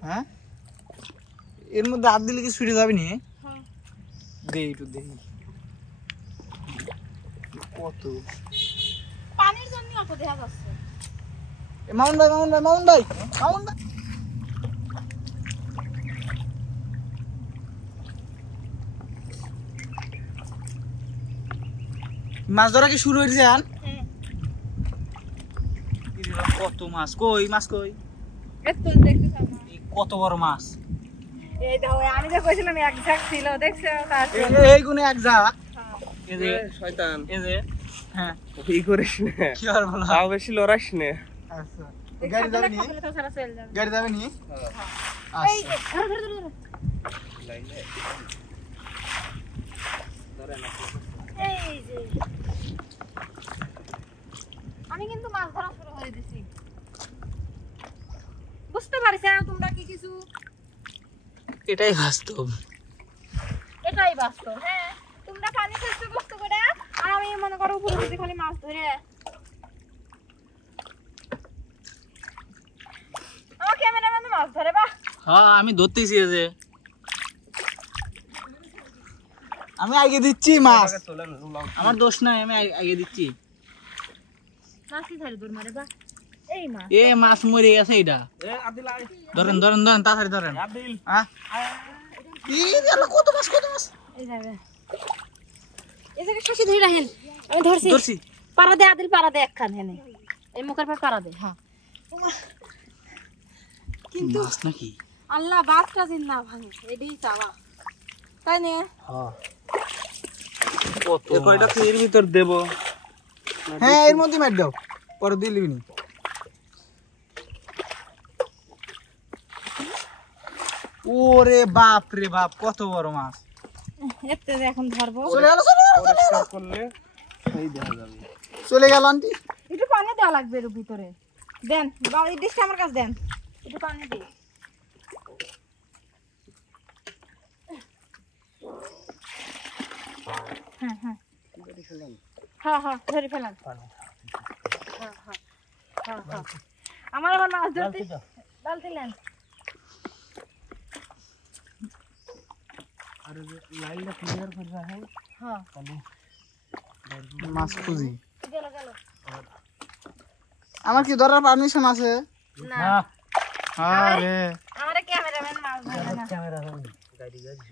হ্যাঁ এর মধ্যে হাত দিলে কি ছুটে যাবে নি? দে একটু দে কত পানির জন্য অত দেখা যাচ্ছে। মামুন ভাই মামুন ভাই মামুন ভাই মামুন ভাই মাছ ধরা কি শুরু হয়েছে? আন কত মাছ কই মাছ কই কত বড় মাছ এই দেখো আমি যে কইছিলাম এক ঝাঁক ছিল দেখছো এই গুনে এক ঝাঁক এই যে শয়তান এই যে হ্যাঁ কি করিস না কি আর বলা তাও বেশি লড়াইস না আচ্ছা গাড়ি যাবে নি গাড়ি যাবে নি এই ধর ধর ধর লাইনে ধরে না এই যে আমি কিন্তু মাছ ধরা শুরু করে দিছি বুঝতে পারছ না তোমরা কি কিছু এটাই বাস্তব এটাই বাস্তব হ্যাঁ তোমরা পানি চেষ্টা করতে করে আর আমি মনে করো উপরে বসে খালি মাছ ধরে আমার ক্যামেরাম্যান মাছ ধরে বাহ হ্যাঁ আমি ধরতেছি যে আমি আগে দিচ্ছি মাছ আমার দোষ নাই আমি আগে দিচ্ছি মাছ কি ধরে দূর মারে বাহ এই মাছ এ মাছ মরে গেছে এটা এ আদিল আয় ধরেন ধরেন ধরেন তাড়াতাড়ি ধরেন আদিল হ্যাঁ এই গেল কত মাছ এই জায়গা এই জায়গা শশী ধরে রাখেন আমি ধরছি ধরছি পাড়া দে আদিল পাড়া দে একখান হেনে এই মুখের পর পাড়া দে হ্যাঁ কিন্তু মাছ নাকি আল্লাহ বাতটা দিন না ভাঙে এটাই চাওয়া তাই না হ্যাঁ কত এ কয়টা তুই এর ভিতর দেব হ্যাঁ এর মধ্যে মার দাও পরে দিলিবি নি ওরে বাপ রে বাপ কত বড় মাছ এতে এখন ধরবো চলে গেল চলে গেল পরিষ্কার করলে সেই দেখা যাবে চলে গেল আন্টি একটু পানি দেওয়া লাগবে এর ভিতরে দেন বাবা এই ডিশটা আমার কাছে দেন একটু পানি দিই হ্যাঁ হ্যাঁ হ্যাঁ হ্যাঁ ধরে ফেলান হ্যাঁ হ্যাঁ হ্যাঁ হ্যাঁ আমার আবার মাছ ধরতে বালতি নেন আর লাইনটা ক্লিয়ার করে রাখেন হ্যাঁ তাহলে মাছ খুঁজি গেল গেল আমার কি ধরার পারমিশন আছে না আরে আমারে ক্যামেরাম্যান মাছ ধরে না ক্যামেরা গাড়ি গাড়ি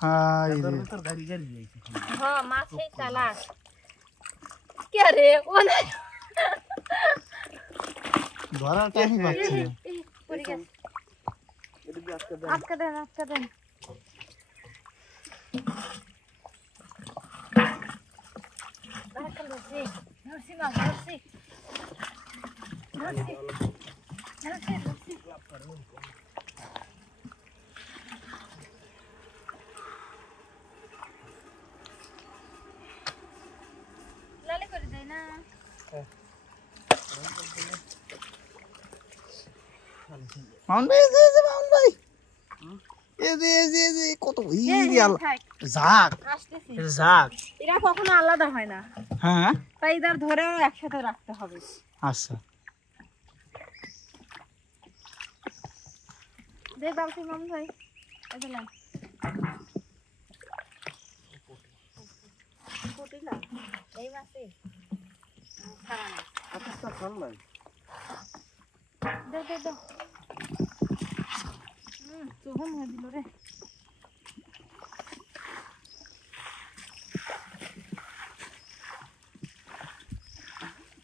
হাই রে তোর গাড়ি গাড়ি যাইছে হ্যাঁ মাছ এই চালাক কে রে ও না ধরার টাইম পাচ্ছি না। পড়ে গেছে এটা দিয়ে আজকে আটকা দেন আটকা দেন ধরছি ধরছি মাছ ধরছি ধরছি ধরছি ধরছি লালে করে দেয় না মাউন ভাই এই যে মাউন ভাই এই যে কত ইরিয়াল জাক আসতেছি এটা জাক এরা কখনো আলাদা হয় না হ্যাঁ তাই এদের ধরেও একসাথে রাখতে হবে আচ্ছা দেখ বালতি মামু ভাই এদিলাম কোটিলা এই মাসে সারা না আচ্ছা খান নাই দে দে দে চোহন হয়ে দিল রে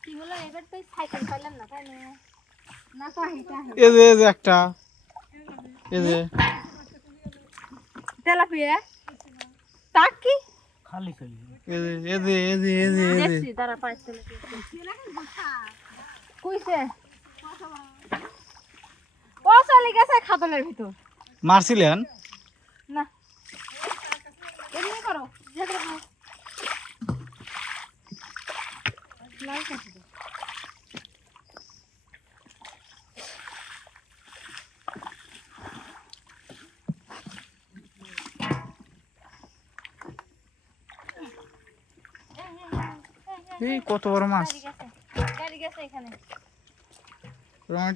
কি হলো এবার তো সাইকেল পাইলাম না তাই না না তো আহিটা এই যে একটা এই যে তেলাপিয়া তাক কি খালি খালি দেখছি তারা পাঁচ তেলাপিয়া কইছে ও চলে গেছে খাতলের ভিতর মারছিলেন না এমনি করো যেটা করো লাই কাটি দাও এই কত বড় মাছ গাড়ি গেছে এখানে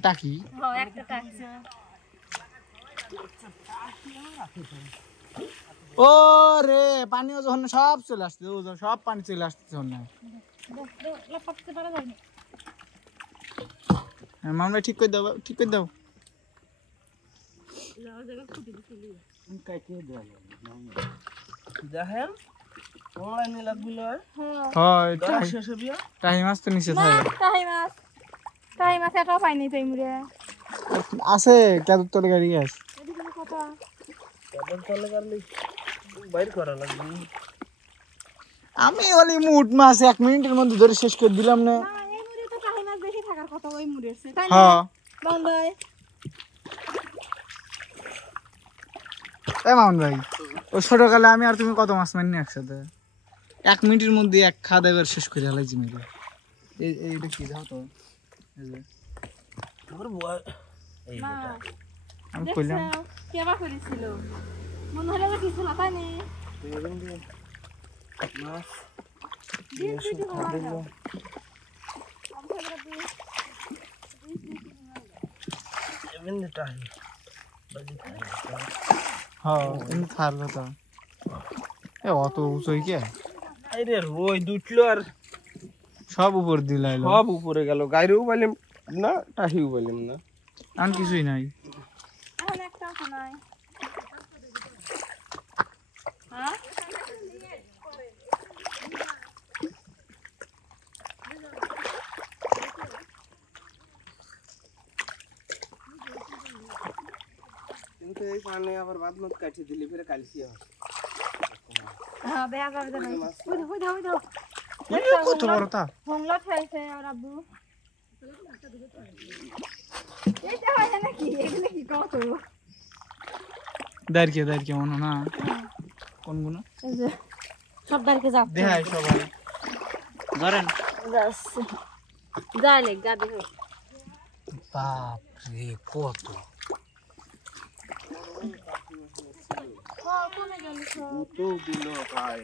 টাকি হ্যাঁ একটা টাকছে ও রে পানিও যখন সব চলে আসছে, সব পানি চলে আসছে যখন মামলা ঠিক করে দাও, ঠিক করে দাও। দেখেন অনলাইনে লাগলো হয় শেষ হবে টাহি মাছ তো নিচে থাকে টাহি মাছ এটাও পাইনি তো মুড়ে আছে কেদর তোর গাড়ি আছে এদিকে কথা কেমন চলে গেলে বাইর করা লাগবে আমি বলি মুট মাছ 1 মিনিটের মধ্যে ধরে শেষ করে দিলাম না না এই মুড়ে তো টাহি মাছ বেশি থাকার কথা ওই মুড়ের সে তাই না হ্যাঁ মামুন ভাই এই মামুন ভাই ও ছোটকালে আমি আর তুমি কত মাছ মারিনি একসাথে 1 মিনিটের মধ্যে এক খাওয়া দাওয়া শেষ করে ফেলাইছি মেরে এইটা কি দাও তো এই যে তোর বয় এই না আমি কইলাম কেবা করেছিল মনে হলো যে কিছু না তাই নি মাছ দিন দিদি হওয়া যাও এমনিটা বাজি খাই হ্যাঁ এমনি থাকবে তো এ অত উঁচুই কে আরে রই দুটলো আর সব উপর দিলাইলো সব উপরে গেল গাইরেও পাইলাম না টাহিও পাইলাম না আর কিছুই নাই এখন একটা তো নাই হ্যাঁ কিন্তু এই পানি আবার বাদ মত কাটি দিলি ফিরে কালসি হবে হ্যাঁ বেয়া যাবে না ওই দাও কত বড় তা হোমলা খাইছে আর আব্বু এইটা হয় নাকি এগুলো কি কত দাঁড়িয়ে মনে না কোনগুলো এই যে সব দাঁড়কে যাও দেখাই সবাই ধরেন যাচ্ছে যাইলে গাদি হই বাপ রে কত কমে গেল সব তো দিল ভাই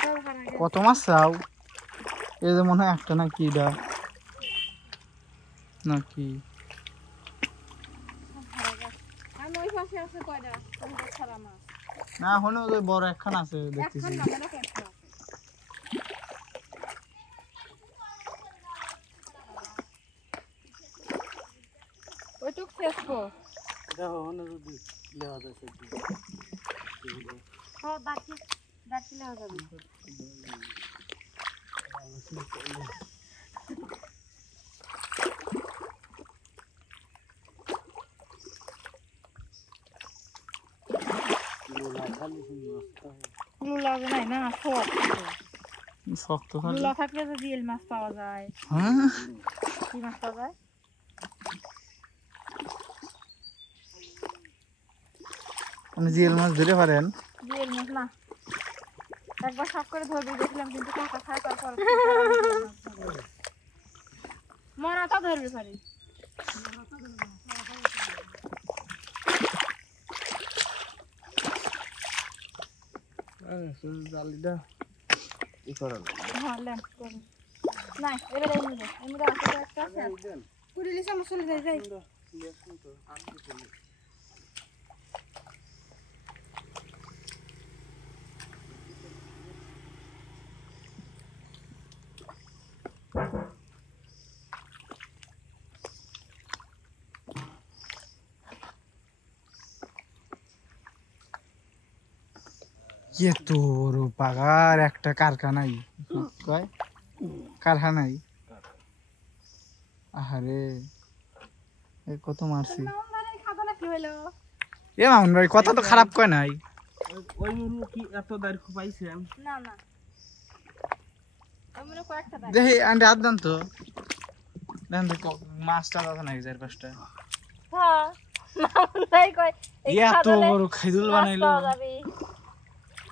সব হারা গেল কত মাছ চাও এই যে মনে হয় একটা না কি দা নাকি আমি ওই পাশে আছে কয়টা ওই ছাড়া মাছ না হলো ওই বড় একখান আছে দেখতেছি এখন না মানে একটা আছে ওইটুক শেষ কর দেখো হনে যদি লেওয়া যায় সেটি হ্যাঁ দাঁড়ি লেওয়া যাবে লুলা নাই না শক্ত খালি লুলা থাকলে যদি ইল মাছ পাওয়া যায় হ্যাঁ কি মাছ পাওয়া যায় আপনি জিএল মাছ ধরে পারেন ইল মাছ না একবার সব করে ধরবি দেখলাম কিন্তু কাকা খায় তারপর মরাটা ধরবি পারি জালিটা ই করা হ্যাঁ ল্যাম্প করে নাই এবারে এমনি আছে একটা আছে পুরিলি সমস্যা চলে যাই ये तो পাগার একটা কারখানাই কয় কারখানাই আরে এ কত মারছি এ মামুন ভাই কথা তো খারাপ কয় নাই ওই মুরু কি এত দাঁড় পাইছেন না না আমরা কয়েকটা দাঁড় দেখি আন্টি হাত দেন তো মাছটা দাদা নাই 4-5টা হ্যাঁ মামুন ভাই কয় এই এত বড় খাইদুল বানাইলো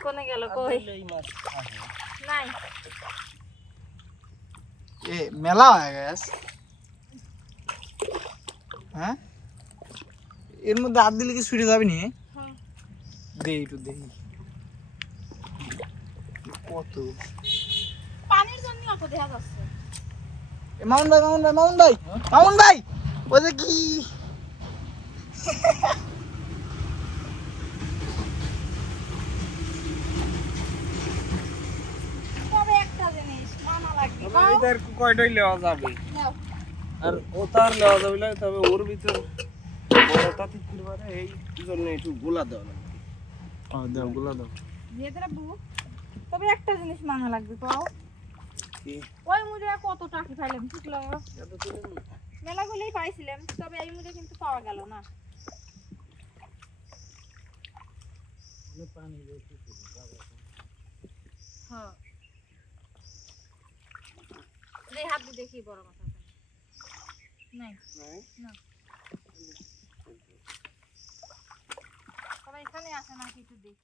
কোনে গেল কই এই মাছ আছে নাই এ মেলা হয়ে গেছে হ্যাঁ এর মধ্যে হাত দিলে কি ছুটে যাবে নি হুম দেই একটু দেই কত পানির জন্য অত দেখা যাচ্ছে মামুন ভাই ওই যে কি আর কয়টাই নেওয়া যাবে নাও আর ও তার নেওয়া যাবে না তবে ওর ভিতর বড় তাতে করবারে এই জন্য একটু গোলা দেওয়া লাগবে ও দাও গুলা দাও দিয়ে দে বউ তবে একটা জিনিস মানা লাগবে পাও কি ওই মুজে কত টাকা খাইলাম ঠিক লাগলো এত তুলে নি মেলা গুলোই পাইছিলাম তবে এই মুজে কিন্তু পাওয়া গেল না পানি বেশি হ্যাঁ দে হাত দিয়ে দেখি বড় কথা নাই নাই না তবে এখানে আছে না কিছু দেখি